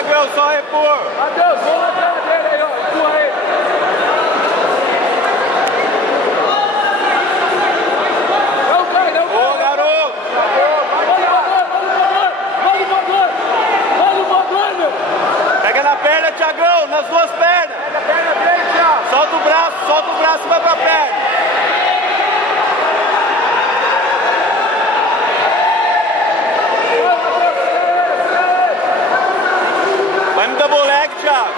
Thiagão, só repor. Matheus, vamos atrás dele aí, ó. Empurra aí. Não cai, não cai. Ô, garoto. Manda o motor, meu. Pega na perna, Thiagão, nas duas pernas. Pega a perna dele, Thiago. Solta o braço e vai pra perna. Vai no double leg, Thiago.